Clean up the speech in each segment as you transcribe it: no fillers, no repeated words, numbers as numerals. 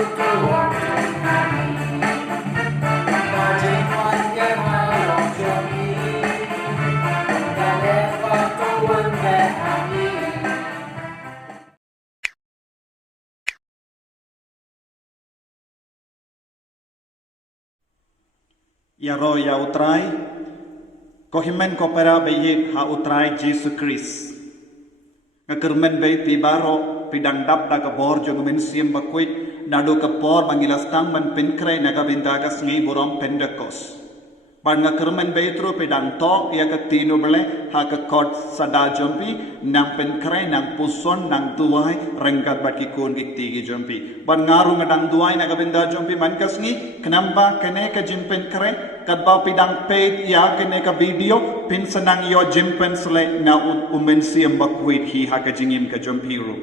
Ya roh ya utrai, kohimen kopera bayik ha utrai Jesus Christ. Ngakermen bay pi baro pidang dap da kabor jong Mynsiem Bakhuid nado kapor mangilastang man Pynkhreh nagabindaga Sngi burom Pentecost. Ban ngakermen bay tro pidang tok ya katino bele ha ka kot sada Joby nang Pynkhreh nang puson nang tuwai rengkat bat kikun gitigi Joby. Ban ngaru ngadang tuwai nagabinda Joby man kasngi kenamba kene ka jim Pynkhreh kadba pidang paid ya kene ka video pin senang yo jimpen sele na Mynsiem Bakhuid ha ka jingim ka Joby ru.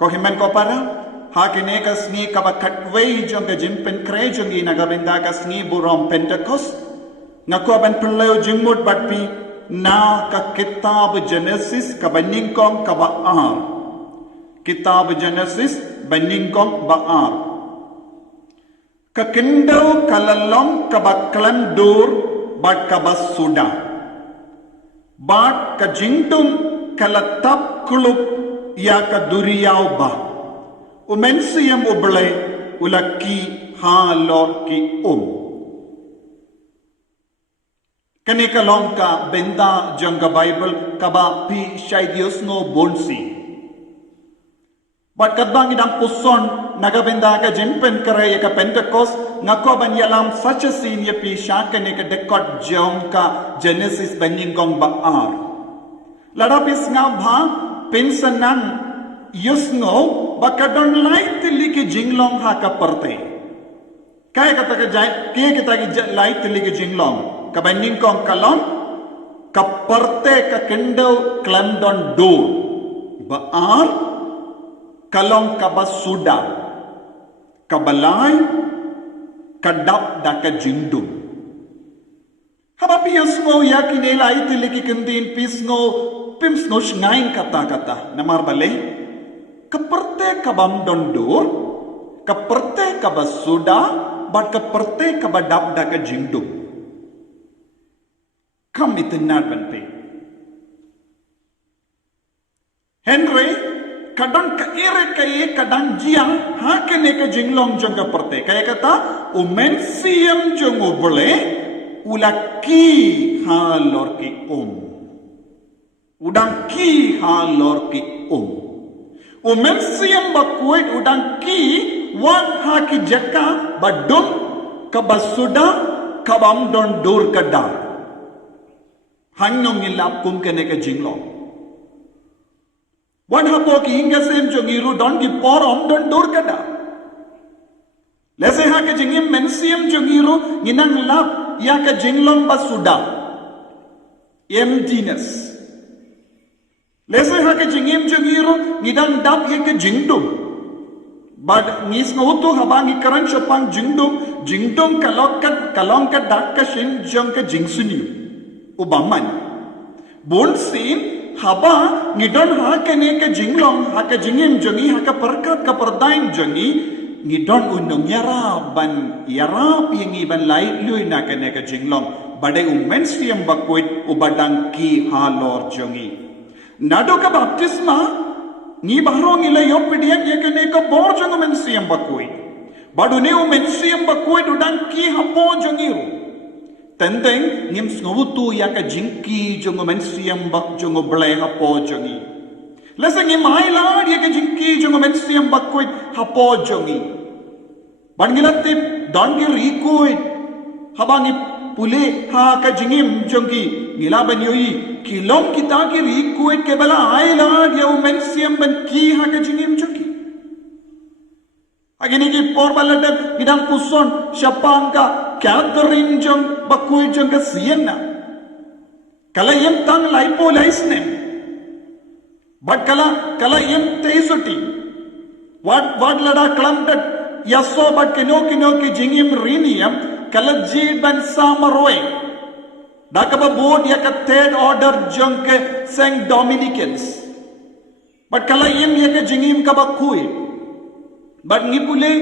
Ko himen ko para ha kene ka Sngi Bakhatwei jong ka jim Pynkhreh jong i nagabinda ka Sngi burom Pentecost. Ngaku aban perlu jengmut batpi na ka kitab Jenesis ka banyngkong ka baar. Kitab Jenesis banyngkong baar. Ka khyndew kalalong ka khlem dur bat ka suda. Bat ka jingdum kalatap khlup ya ka Duriaw ba. Mynsiem U Blei U halor ki Kani kalong ka benda jong ka Bible kaba pyrsad no bonsi. Bat kadbang idang puson nagabenda ka jim Pynkhreh ka Pentecost ngako ban yalam such a scene ya pyrsad kani ka dekot jong ka Jenesis banyngkong baar. Ladapis nga bha pinsanan yusno bakadon light tili ki jinglong ha ka parte. Kaya kata ka jay kaya kita ki light tili ki jinglong. Ka banyngkong kalon ka parte ka khyndew khlem don dur baar kalong ka suda ka balai ka dap da ka jingdum haba piyos mo ya kinela itiliki kendin pis ngo pims no ngain kata-kata namar balay ka parte ka bam don dur ka parte ka suda bat ka parte ka dap da ka jingdum. Kam itinad banpe. Henry kadang ka ire kaye kadang jiang ha kene ka jinglong jong ka parte kaya kata Mynsiem U Blei U halor ki udang ki halor ki Mynsiem Bakhuid udang ki wan ha ki jaka badum ka basuda ka bam don dur ka dar hanyong ilap kum kene ka jinglong. Wan hapo ki hinga sem jongiru don ki porom don dur kada. Lese ha ka jingim Mynsiem jongiru nginang lap ya ka jinglong basuda. Emptiness. Lese ha ka jingim jongiru ngidang dap ya ka jingdum. Bad ngis ngutu habang ikaran syapang jingdum kalong ka dak ka shin jong ka jingsuni. Ubaman bonsin haba ngidon ha kene ka jinglong ha ka jingim jongi ha ka perkat ka perdain jongi ngidon unong yarap yang iban lai lui na kene ka jinglong badai Mynsiem Bakhuid ubadang ki halor jongi nado ka baptisma ni bahro ngilayo pdiang ya kene ka bor jong Mynsiem Bakhuid badune Mynsiem Bakhuid udang ki hapo jongi Tenteng ngim sngutu ya ka jingki jong Mynsiem U Blei hapo jongi. Lesa ngim maila ya ka jingki jong Mynsiem Bakhuid hapo jongi. Bangilatip don gi rikuid habangi pule ha ka jingim jongi ngilaban yoi kilom kita ki rikuid ke bala aila ya Mynsiem ban ki ha ka jingim jongi. Agini ki porbalada gidang puson syapangka Catherine jong Bakhuid jong ka siena. Kala yem tang laipo laisnem. But kala yem teisuti. What lada klamdat yaso but kino ki jingim riniam kala jiban samarwe. Dakaba board ya ka third order jong ka Saint Dominicans. But kala yem ya ka jingim ka Bakhuid. But ngipule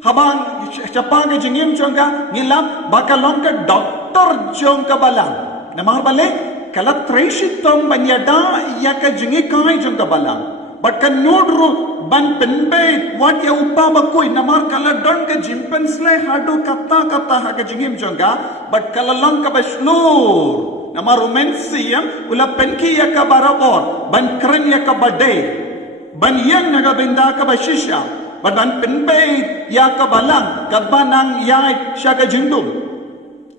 habang siapa ke jingim jongga ngilam bakalong ke doktor jong ka balang. Namar bale kala treshitom banyada ya ka jingi kai jong ka balang. But kan nodru ban penbe what ya upa bakoi namar kala don ka jimpensle hadu kata ha ka jingim jongga but kala long ka bashlur. Namar Mynsiem ula penki ya ka barabor ban kren ya ka bade ban yang naga benda ka bashisha but ban penbe ya ka balang kabanang ya sya ka jingdum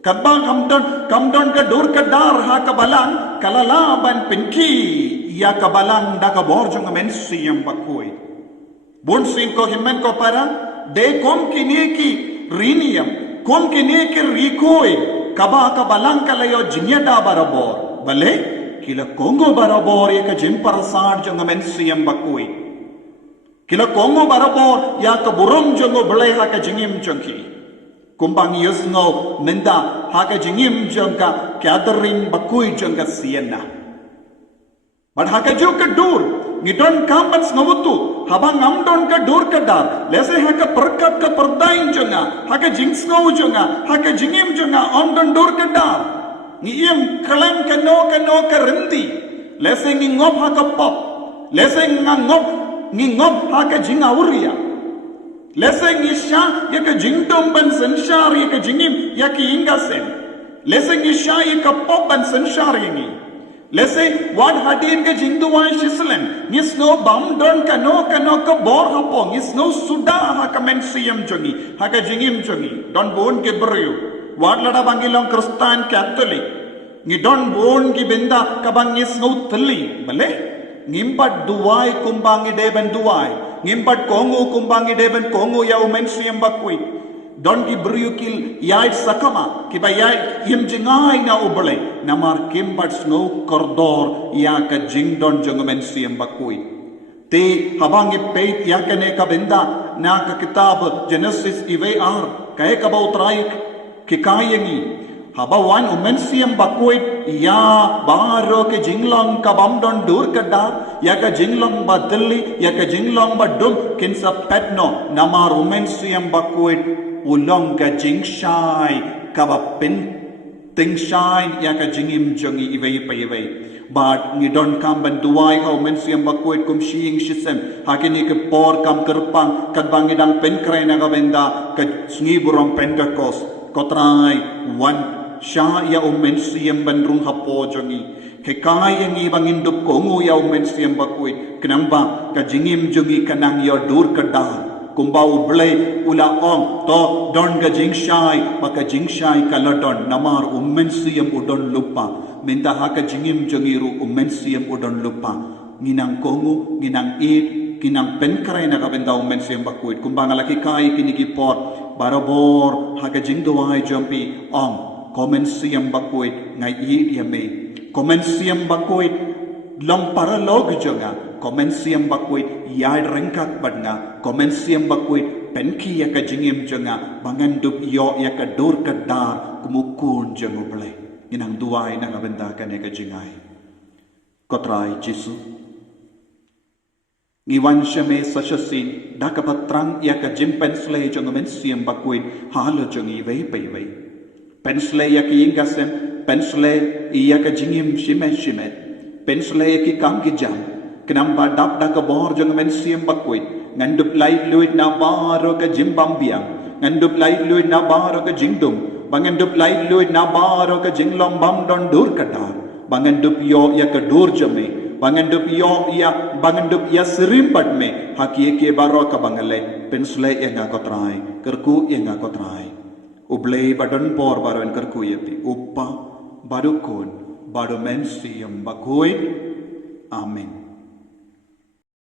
kabang kamdon ka dur ka dar ha ka balang kalala ban penki ya ka balang da ka borjong Mynsiem Bakhuid bun sing ko himen ko para de kom kineki riniam kom kineki rikoi kaba ka balang kalayo jinyada barabor bale kila kongo barabor ya ka jim pyrsad jong Mynsiem Bakhuid kila kongo barabor ya ka burong jong blai ha ka jingim jongki kumbang yusno menda ha ka jingim jong ka Catherine Bakhuid jong ka siena but ha ka jong ka dur ngidon kambats ngawutu habang amdon ka dur ka dar lese ha ka perkat ka perdain jonga ha ka jingsno jonga ha ka jingim jonga amdon dur ka dar ngiem khlem kano ka rendi lese ngingop ha ka pop lese ngingop ha ka jingauria lese ngisha ya ka jingdum ban sanshar ya ka jingim ya ki ingasen lese ngisha ya ka pop ban sanshar yangi let's say what hadin ke jingduan shislen nis no bam don kano ka bor hapo nis no suda ha ka Mynsiem jongi ha ka jingim jongi don bon ke beryu what lada bangilong Kristen Catholic ni don bon ki benda ka bang nis no thli bale ngimpat duai kumbangi deben duai ngimpat kongo kumbangi deben kongo ya Mynsiem Bakhuid don ki bruyukil yait sakama ki ba yait him jingai na ubole namar kimbat snow kordor ya ka jingdon jong Mynsiem Bakhuid te habang ipeit ya kane ka benda na ka kitab Jenesis iwe ar kahe ka ba utrai ki kayengi habawan Mynsiem Bakhuid ya baro ke jinglong ka bamdon dur kada ya ka jinglong ba dilli ya ka jinglong ba dum kinsa petno namar Mynsiem Bakhuid ulong ka jingshai kaba tingshai ya ka jingim jongi iwei but ngidon kam banduai how Mynsiem Bakhuid kum shing shisem hakini ke por kam kerpang kadbangidang Pynkhreh na gabenda ka sngi burong Pentecost kotrai one sha ya Mynsiem bandrung hapo jongi hekai yang ibangindup kongu ya Mynsiem Bakhuid kenamba ka jingim jongi kanang yo dur kadar kumbau blai ula ong to don ga jingshai maka jingshai kaladon namar Mynsiem udon lupa minta haka jingim jongiru Mynsiem udon lupa nginang kongo nginang it kinang Pynkhreh na kabenda Mynsiem Bakhuid kumbang laki kai kiniki pot barabor haka jingdoai jompi ong Mynsiem Bakhuid ngai it yame Mynsiem Bakhuid long paralog jonga Mynsiem Bakhuid yai rengkak badnga Mynsiem Bakhuid penki ya ka jingim jonga bangandup yo ya ka dur ka dar kumukun jongo blai inang duai na kabenda ka ne ka jingai kotrai Jesu ngiwan shame sashasin dakapatrang ya ka jimpensle jongo Mynsiem Bakhuid halo jongi vei pensle ya ki ingasem pensle ya ka jingim shimet pensle ya ki kam ki jam kenamba dap da ka bor jong Mynsiem Bakhuid ngandup lai luit na baro ka jimbambiang ngandup lai luit na baro ka jingdum bangandup lai luit na baro ka jinglom bam don dur kadar bangandup yo ya ka dur jame bangandup yo ya bangandup ya serimpat me haki ke baro ka bangale pensle ya nga kotrai kerku ya nga kotrai ublei badon por baron kerku yepi uppa badukun badu Mynsiem Bakhuid amen.